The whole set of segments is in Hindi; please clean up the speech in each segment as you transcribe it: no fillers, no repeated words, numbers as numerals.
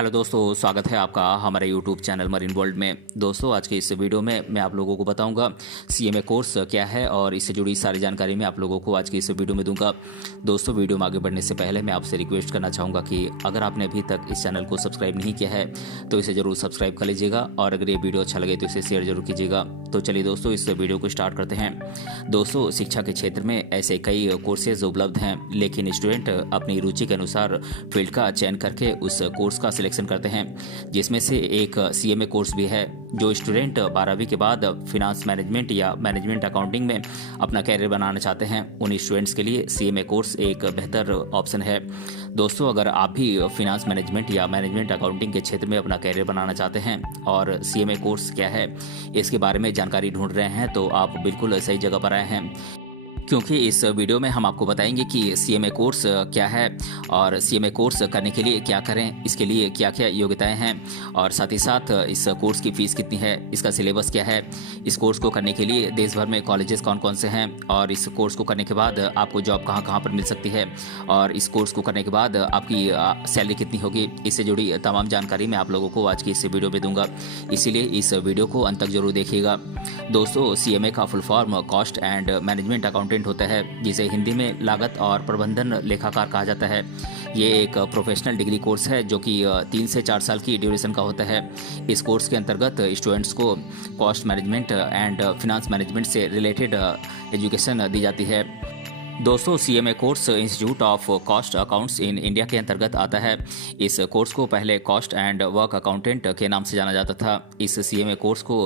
हेलो दोस्तों, स्वागत है आपका हमारे यूट्यूब चैनल मरीन वर्ल्ड में। दोस्तों, आज के इस वीडियो में मैं आप लोगों को बताऊंगा सीएमए कोर्स क्या है और इससे जुड़ी सारी जानकारी मैं आप लोगों को आज की इस वीडियो में दूंगा। दोस्तों, वीडियो में आगे बढ़ने से पहले मैं आपसे रिक्वेस्ट करना चाहूँगा कि अगर आपने अभी तक इस चैनल को सब्सक्राइब नहीं किया है तो इसे ज़रूर सब्सक्राइब कर लीजिएगा और अगर ये वीडियो अच्छा लगे तो इसे शेयर जरूर कीजिएगा। तो चलिए दोस्तों, इस वीडियो को स्टार्ट करते हैं। दोस्तों, शिक्षा के क्षेत्र में ऐसे कई कोर्सेज उपलब्ध हैं, लेकिन स्टूडेंट अपनी रुचि के अनुसार फील्ड का चयन करके उस कोर्स का सिलेक्शन करते हैं, जिसमें से एक सीएमए कोर्स भी है। जो स्टूडेंट 12वीं के बाद फिनांस मैनेजमेंट या मैनेजमेंट अकाउंटिंग में अपना कैरियर बनाना चाहते हैं, उन स्टूडेंट्स के लिए सीएमए कोर्स एक बेहतर ऑप्शन है। दोस्तों, अगर आप भी फिनांस मैनेजमेंट या मैनेजमेंट अकाउंटिंग के क्षेत्र में अपना कैरियर बनाना चाहते हैं और सीएमए कोर्स क्या है इसके बारे में जानकारी ढूंढ रहे हैं, तो आप बिल्कुल सही जगह पर आए हैं, क्योंकि इस वीडियो में हम आपको बताएंगे कि सीएमए कोर्स क्या है और सीएमए कोर्स करने के लिए क्या करें, इसके लिए क्या क्या योग्यताएं हैं और साथ ही साथ इस कोर्स की फ़ीस कितनी है, इसका सिलेबस क्या है, इस कोर्स को करने के लिए देश भर में कॉलेजेस कौन कौन से हैं और इस कोर्स को करने के बाद आपको जॉब कहाँ कहाँ पर मिल सकती है और इस कोर्स को करने के बाद आपकी सैलरी कितनी होगी, इससे जुड़ी तमाम जानकारी मैं आप लोगों को आज की इस वीडियो में दूंगा। इसीलिए इस वीडियो को अंत तक जरूर देखिएगा। दोस्तों, सीएमए का full form cost and management accountant होता है, जिसे हिंदी में लागत और प्रबंधन लेखाकार कहा जाता है। ये एक प्रोफेशनल डिग्री कोर्स है जो कि 3 से 4 साल की ड्यूरेशन का होता है। इस कोर्स के अंतर्गत स्टूडेंट्स को cost management and finance management से रिलेटेड एजुकेशन दी जाती है। दोस्तों, CMA course institute of cost accounts in India के अंतर्गत आता है। इस कोर्स को पहले कॉस्ट एंड वर्क अकाउंटेंट के नाम से जाना जाता था। इस सीएमए कोर्स को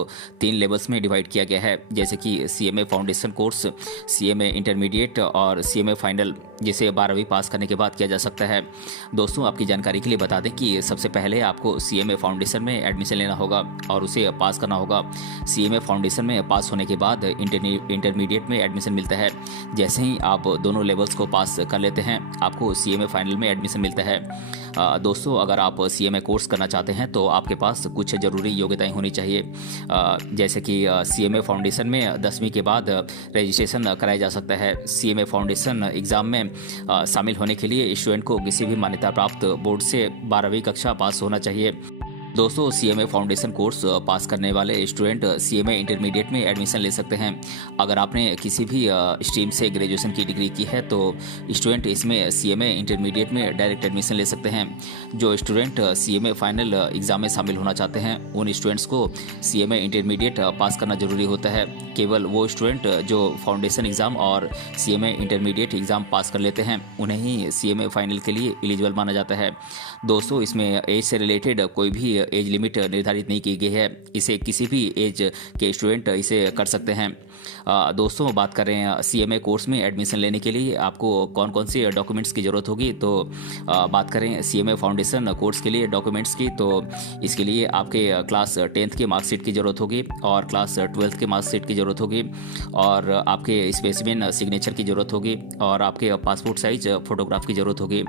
3 लेवल्स में डिवाइड किया गया है, जैसे कि CMA foundation course, CMA intermediate और सीएमए फाइनल, जिसे 12वीं पास करने के बाद किया जा सकता है। दोस्तों, आपकी जानकारी के लिए बता दें कि सबसे पहले आपको सीएमए फाउंडेशन में एडमिशन लेना होगा और उसे पास करना होगा। सीएमए फाउंडेशन में पास होने के बाद इंटरमीडिएट में एडमिशन मिलता है। जैसे ही आप दोनों लेवल्स को पास कर लेते हैं, आपको सीएमए फाइनल में एडमिशन मिलता है। दोस्तों, अगर आप सीएमए कोर्स करना चाहते हैं तो आपके पास कुछ ज़रूरी योग्यताएं होनी चाहिए, जैसे कि सीएमए फाउंडेशन में 10वीं के बाद रजिस्ट्रेशन कराया जा सकता है। सीएमए फाउंडेशन एग्ज़ाम में शामिल होने के लिए स्टूडेंट को किसी भी मान्यता प्राप्त बोर्ड से 12वीं कक्षा पास होना चाहिए। दोस्तों, सीएमए फाउंडेशन कोर्स पास करने वाले स्टूडेंट सीएमए इंटरमीडिएट में एडमिशन ले सकते हैं। अगर आपने किसी भी स्ट्रीम से ग्रेजुएशन की डिग्री की है तो स्टूडेंट इसमें सीएमए इंटरमीडिएट में डायरेक्ट एडमिशन ले सकते हैं। जो स्टूडेंट सीएमए फाइनल एग्ज़ाम में शामिल होना चाहते हैं, उन स्टूडेंट्स को सीएमए इंटरमीडिएट पास करना जरूरी होता है। केवल वो स्टूडेंट जो फाउंडेशन एग्ज़ाम और सीएमए इंटरमीडिएट एग्ज़ाम पास कर लेते हैं, उन्हें ही सीएमए फाइनल के लिए एलिजिबल माना जाता है। दोस्तों, इसमें एज से रिलेटेड कोई भी एज लिमिट निर्धारित नहीं की गई है, इसे किसी भी एज के स्टूडेंट इसे कर सकते हैं। दोस्तों, बात कर रहे हैं सीएमए कोर्स में एडमिशन लेने के लिए आपको कौन कौन से डॉक्यूमेंट्स की ज़रूरत होगी। तो बात करें सीएमए फाउंडेशन कोर्स के लिए डॉक्यूमेंट्स की, तो इसके लिए आपके क्लास 10th के मार्कशीट की ज़रूरत होगी और क्लास 12th के मार्कशीट की ज़रूरत होगी और आपके स्पेसिमेन सिग्नेचर की ज़रूरत होगी और आपके पासपोर्ट साइज फ़ोटोग्राफ की ज़रूरत होगी।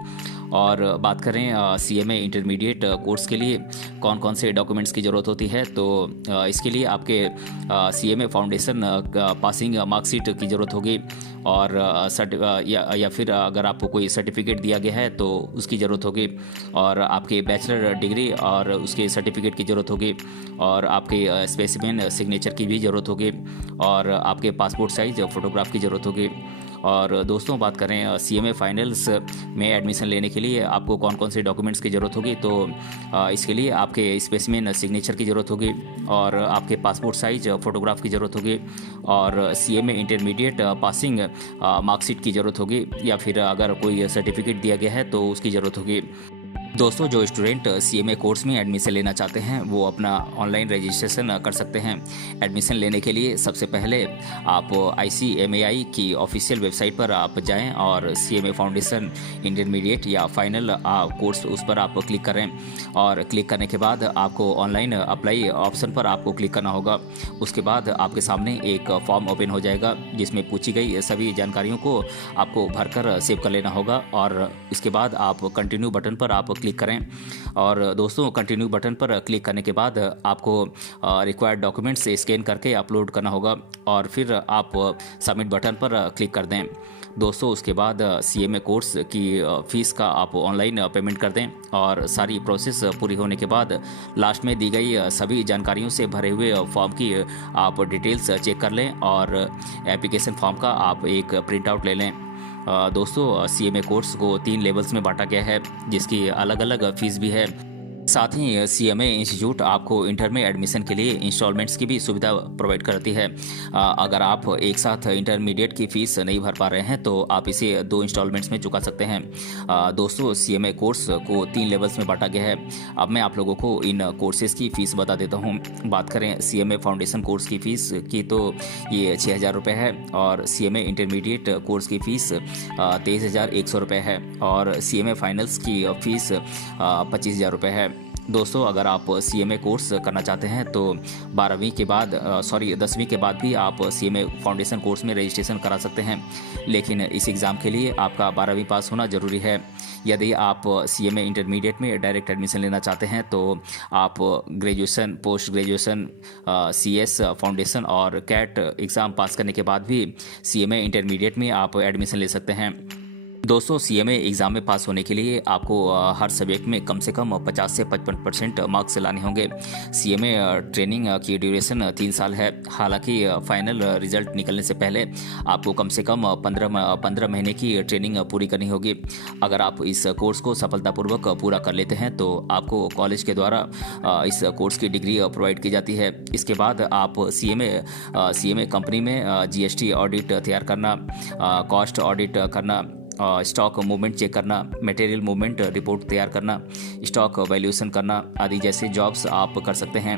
और बात करें सीएमए इंटरमीडिएट कोर्स के लिए कौन कौन से डॉक्यूमेंट्स की ज़रूरत होती है, तो इसके लिए आपके सीएमए फाउंडेशन पासिंग मार्कशीट की ज़रूरत होगी और या फिर अगर आपको कोई सर्टिफिकेट दिया गया है तो उसकी ज़रूरत होगी और आपके बैचलर डिग्री और उसके सर्टिफिकेट की ज़रूरत होगी और आपके स्पेसिमेन सिग्नेचर की भी ज़रूरत होगी और आपके पासपोर्ट साइज फ़ोटोग्राफ की ज़रूरत होगी। और दोस्तों, बात करें सीएमए फाइनल्स में एडमिशन लेने के लिए आपको कौन कौन से डॉक्यूमेंट्स की ज़रूरत होगी, तो इसके लिए आपके स्पेसिमेन सिग्नेचर की ज़रूरत होगी और आपके पासपोर्ट साइज फ़ोटोग्राफ की ज़रूरत होगी और सीएमए इंटरमीडिएट पासिंग मार्कशीट की ज़रूरत होगी या फिर अगर कोई सर्टिफिकेट दिया गया है तो उसकी ज़रूरत होगी। दोस्तों, जो स्टूडेंट सीएमए कोर्स में एडमिशन लेना चाहते हैं वो अपना ऑनलाइन रजिस्ट्रेशन कर सकते हैं। एडमिशन लेने के लिए सबसे पहले आप ICMAI की ऑफिशियल वेबसाइट पर आप जाएं और सीएमए फाउंडेशन इंटरमीडिएट या फाइनल कोर्स उस पर आप क्लिक करें और क्लिक करने के बाद आपको ऑनलाइन अप्लाई ऑप्शन पर आपको क्लिक करना होगा। उसके बाद आपके सामने एक फॉर्म ओपन हो जाएगा जिसमें पूछी गई सभी जानकारियों को आपको भरकर सेव कर लेना होगा और इसके बाद आप कंटिन्यू बटन पर आप क्लिक करें। और दोस्तों, कंटिन्यू बटन पर क्लिक करने के बाद आपको रिक्वायर्ड डॉक्यूमेंट्स स्कैन करके अपलोड करना होगा और फिर आप सबमिट बटन पर क्लिक कर दें। दोस्तों उसके बाद CMA कोर्स की फ़ीस का आप ऑनलाइन पेमेंट कर दें और सारी प्रोसेस पूरी होने के बाद लास्ट में दी गई सभी जानकारियों से भरे हुए फॉर्म की आप डिटेल्स चेक कर लें और एप्लीकेशन फॉर्म का आप एक प्रिंट आउट ले लें। दोस्तों CMA कोर्स को 3 लेवल्स में बांटा गया है जिसकी अलग अलग फ़ीस भी है। साथ ही CMA इंस्टीट्यूट आपको इंटर में एडमिशन के लिए इंस्टॉलमेंट्स की भी सुविधा प्रोवाइड करती है। अगर आप एक साथ इंटरमीडिएट की फ़ीस नहीं भर पा रहे हैं तो आप इसे 2 इंस्टॉलमेंट्स में चुका सकते हैं। दोस्तों CMA कोर्स को 3 लेवल्स में बांटा गया है। अब मैं आप लोगों को इन कोर्सेज की फ़ीस बता देता हूँ। बात करें CMA फाउंडेशन कोर्स की फ़ीस की तो ये 6,000 रुपये है और CMA इंटरमीडिएट कोर्स की फ़ीस 23,100 रुपये है और CMA फाइनल्स की फ़ीस 25,000 रुपये है। दोस्तों अगर आप CMA कोर्स करना चाहते हैं तो 10वीं के बाद भी आप CMA फाउंडेशन कोर्स में रजिस्ट्रेशन करा सकते हैं, लेकिन इस एग्ज़ाम के लिए आपका 12वीं पास होना ज़रूरी है। यदि आप CMA इंटरमीडिएट में डायरेक्ट एडमिशन लेना चाहते हैं तो आप graduation, post graduation, CS foundation और कैट एग्ज़ाम पास करने के बाद भी CMA इंटरमीडिएट में आप एडमिशन ले सकते हैं। दोस्तों CMA एग्ज़ाम में पास होने के लिए आपको हर सब्जेक्ट में कम से कम 50 से 55% मार्क्स लाने होंगे। CMA ट्रेनिंग की ड्यूरेशन 3 साल है। हालांकि फाइनल रिजल्ट निकलने से पहले आपको कम से कम 15 महीने की ट्रेनिंग पूरी करनी होगी। अगर आप इस कोर्स को सफलतापूर्वक पूरा कर लेते हैं तो आपको कॉलेज के द्वारा इस कोर्स की डिग्री प्रोवाइड की जाती है। इसके बाद आप CMA कंपनी में GST ऑडिट तैयार करना, कॉस्ट ऑडिट करना, स्टॉक मूवमेंट चेक करना, मटेरियल मूवमेंट रिपोर्ट तैयार करना, स्टॉक वैल्यूएशन करना आदि जैसे जॉब्स आप कर सकते हैं।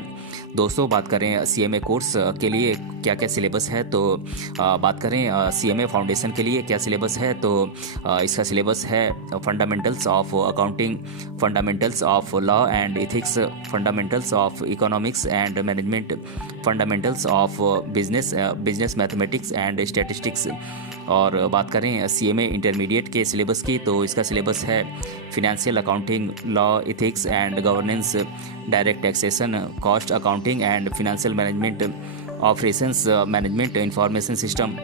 दोस्तों बात करें CMA कोर्स के लिए क्या क्या सिलेबस है तो बात करें CMA फाउंडेशन के लिए क्या सिलेबस है तो इसका सिलेबस है fundamentals of accounting, fundamentals of law and ethics, fundamentals of economics and management, fundamentals of business mathematics and statistics. और बात करें CMA इंटरमीडिएट के सिलेबस की तो इसका सिलेबस है financial accounting, law, ethics and governance, direct taxation, cost accounting and financial management, operations management, information system,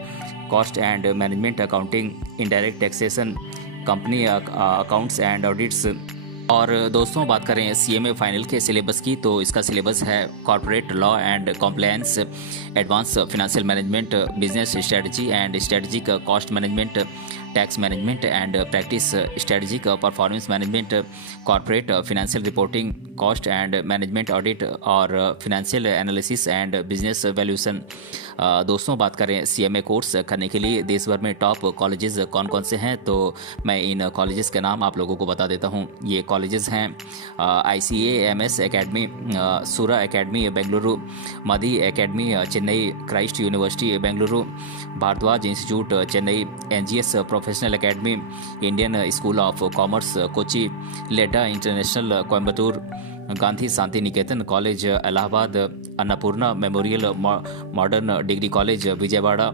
cost and management accounting, indirect taxation, company accounts and audits. और दोस्तों बात करें CMA फाइनल के सिलेबस की तो इसका सिलेबस है corporate law and compliance, advance financial management, business strategy and strategic cost management, tax management and practice, strategic performance management, corporate financial reporting, cost and management audit और financial analysis and business valuation. दोस्तों बात करें CMA कोर्स करने के लिए देश भर में टॉप कॉलेजेस कौन कौन से हैं तो मैं इन कॉलेजेस के नाम आप लोगों को बता देता हूं। ये कॉलेजेस हैं ICAMS academy, Sura academy Bengaluru, Madi academy Chennai, Christ university Bengaluru, Bharadwaj institute Chennai, NGS professional academy, Indian school of commerce Kochi, लेडा international Coimbatore, Gandhi Shanti Niketan college Allahabad, Annapurna memorial modern degree college Vijayawada,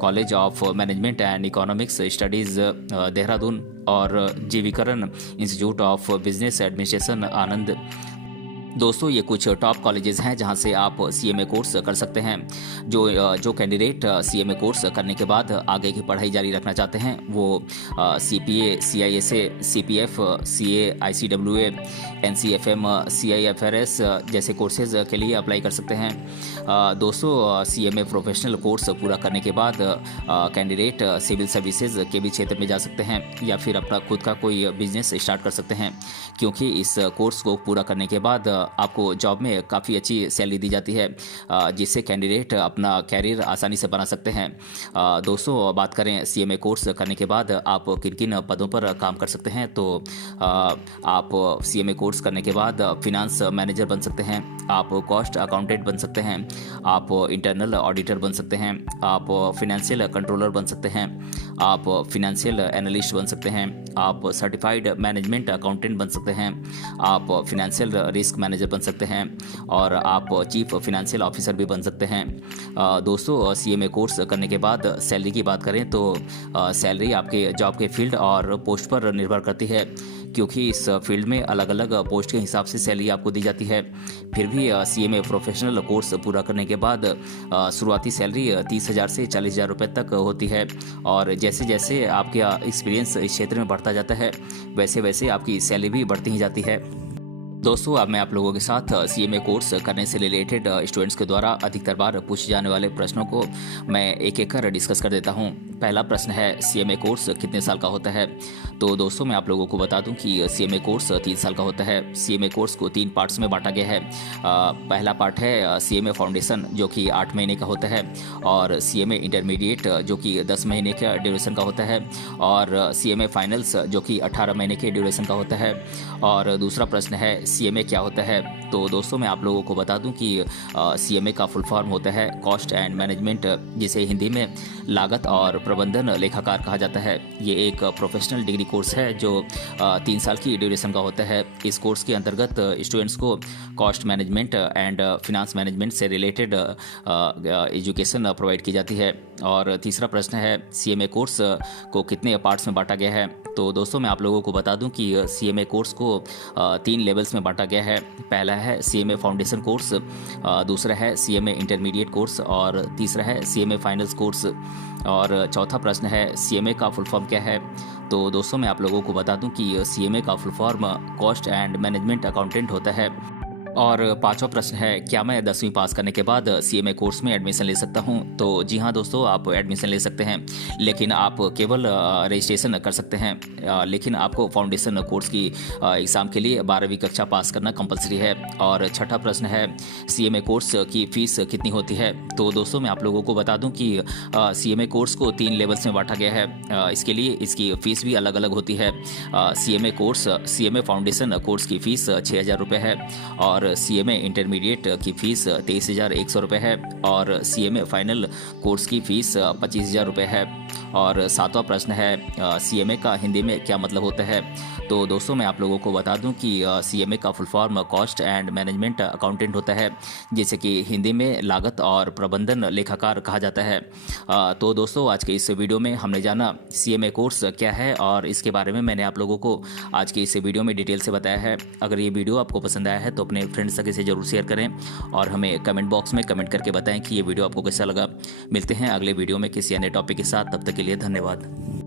college of management and economics studies Dehradun और जीविकरण institute of business administration Anand. दोस्तों ये कुछ टॉप कॉलेजेस हैं जहां से आप CMA कोर्स कर सकते हैं। जो कैंडिडेट CMA कोर्स करने के बाद आगे की पढ़ाई जारी रखना चाहते हैं वो CPA, CISA, CPF, CA, ICWA, NCFM, CIFRS जैसे कोर्सेज के लिए अप्लाई कर सकते हैं। दोस्तों CMA प्रोफेशनल कोर्स पूरा करने के बाद कैंडिडेट सिविल सर्विसेज के भी क्षेत्र में जा सकते हैं या फिर अपना खुद का कोई बिजनेस स्टार्ट कर सकते हैं, क्योंकि इस कोर्स को पूरा करने के बाद आपको जॉब में काफ़ी अच्छी सैलरी दी जाती है जिससे कैंडिडेट अपना कैरियर आसानी से बना सकते हैं। दोस्तों बात करें CMA कोर्स करने के बाद आप किन किन पदों पर काम कर सकते हैं तो आप CMA कोर्स करने के बाद फिनांस मैनेजर बन सकते हैं, आप कॉस्ट अकाउंटेंट बन सकते हैं, आप इंटरनल ऑडिटर बन सकते हैं, आप फिनेंशियल कंट्रोलर बन सकते हैं, आप फिनेंशियल एनालिस्ट बन सकते हैं, आप सर्टिफाइड मैनेजमेंट अकाउंटेंट बन सकते हैं, आप फिनेंशियल रिस्क मैनेजर बन सकते हैं और आप चीफ फिनेंशियल ऑफिसर भी बन सकते हैं। दोस्तों CMA कोर्स करने के बाद सैलरी की बात करें तो सैलरी आपके जॉब के फील्ड और पोस्ट पर निर्भर करती है, क्योंकि इस फील्ड में अलग अलग पोस्ट के हिसाब से सैलरी आपको दी जाती है। फिर भी CMA प्रोफेशनल कोर्स पूरा करने के बाद शुरुआती सैलरी 30,000 से 40,000 रुपये तक होती है और जैसे जैसे आपका एक्सपीरियंस इस क्षेत्र में बढ़ता जाता है वैसे वैसे आपकी सैलरी भी बढ़ती ही जाती है। दोस्तों, अब मैं आप लोगों के साथ CMA कोर्स करने से रिलेटेड स्टूडेंट्स के द्वारा अधिकतर बार पूछे जाने वाले प्रश्नों को मैं एक एक कर डिस्कस कर देता हूं। पहला प्रश्न है CMA कोर्स कितने साल का होता है। तो दोस्तों, मैं आप लोगों को बता दूं कि CMA कोर्स 3 साल का होता है। CMA कोर्स को 3 पार्ट्स में बांटा गया है। पहला पार्ट है CMA फाउंडेशन जो कि 8 महीने का होता है और CMA इंटरमीडिएट जो कि 10 महीने का ड्यूरेशन का होता है और CMA फाइनल्स जो कि 18 महीने के ड्यूरेशन का होता है। और दूसरा प्रश्न है CMA क्या होता है। तो दोस्तों, मैं आप लोगों को बता दूं कि CMA का फुल फॉर्म होता है कॉस्ट एंड मैनेजमेंट, जिसे हिंदी में लागत और प्रबंधन लेखाकार कहा जाता है। ये एक प्रोफेशनल डिग्री कोर्स है जो 3 साल की ड्यूरेशन का होता है। इस कोर्स के अंतर्गत स्टूडेंट्स को cost management and finance management से रिलेटेड एजुकेशन प्रोवाइड की जाती है। और तीसरा प्रश्न है CMA कोर्स को कितने पार्ट्स में बांटा गया है। तो दोस्तों, मैं आप लोगों को बता दूं कि CMA कोर्स को 3 लेवल्स में बांटा गया है। पहला है CMA फाउंडेशन कोर्स, दूसरा है CMA इंटरमीडिएट कोर्स और तीसरा है CMA फाइनल्स कोर्स। और चौथा प्रश्न है CMA का फुल फॉर्म क्या है। तो दोस्तों, मैं आप लोगों को बता दूं कि CMA का full form cost and management accountant होता है। और पांचवा प्रश्न है क्या मैं 10वीं पास करने के बाद CMA कोर्स में एडमिशन ले सकता हूं। तो जी हाँ दोस्तों, आप एडमिशन ले सकते हैं, लेकिन आप केवल रजिस्ट्रेशन कर सकते हैं। लेकिन आपको फाउंडेशन कोर्स की एग्ज़ाम के लिए 12वीं कक्षा पास करना कंपलसरी है। और छठा प्रश्न है CMA कोर्स की फ़ीस कितनी होती है। तो दोस्तों, मैं आप लोगों को बता दूं कि CMA कोर्स को 3 लेवल्स में बांटा गया है। इसके लिए इसकी फ़ीस भी अलग अलग होती है। CMA फाउंडेशन कोर्स की फ़ीस 6,000 रुपये है और CMA इंटरमीडिएट की फ़ीस 23,100 रुपये है और CMA फाइनल कोर्स की फ़ीस 25,000 रुपये है। और सातवां प्रश्न है CMA का हिंदी में क्या मतलब होता है। तो दोस्तों, मैं आप लोगों को बता दूं कि CMA का full form cost and management accountant होता है, जिसे कि हिंदी में लागत और प्रबंधन लेखाकार कहा जाता है। तो दोस्तों, आज के इस वीडियो में हमने जाना CMA कोर्स क्या है और इसके बारे में मैंने आप लोगों को आज के इस वीडियो में डिटेल से बताया है। अगर ये वीडियो आपको पसंद आया है तो अपने फ्रेंड्स तक इसे जरूर शेयर करें और हमें कमेंट बॉक्स में कमेंट करके बताएं कि ये वीडियो आपको कैसा लगा। मिलते हैं अगले वीडियो में किसी अन्य टॉपिक के साथ, तब तक के लिए धन्यवाद।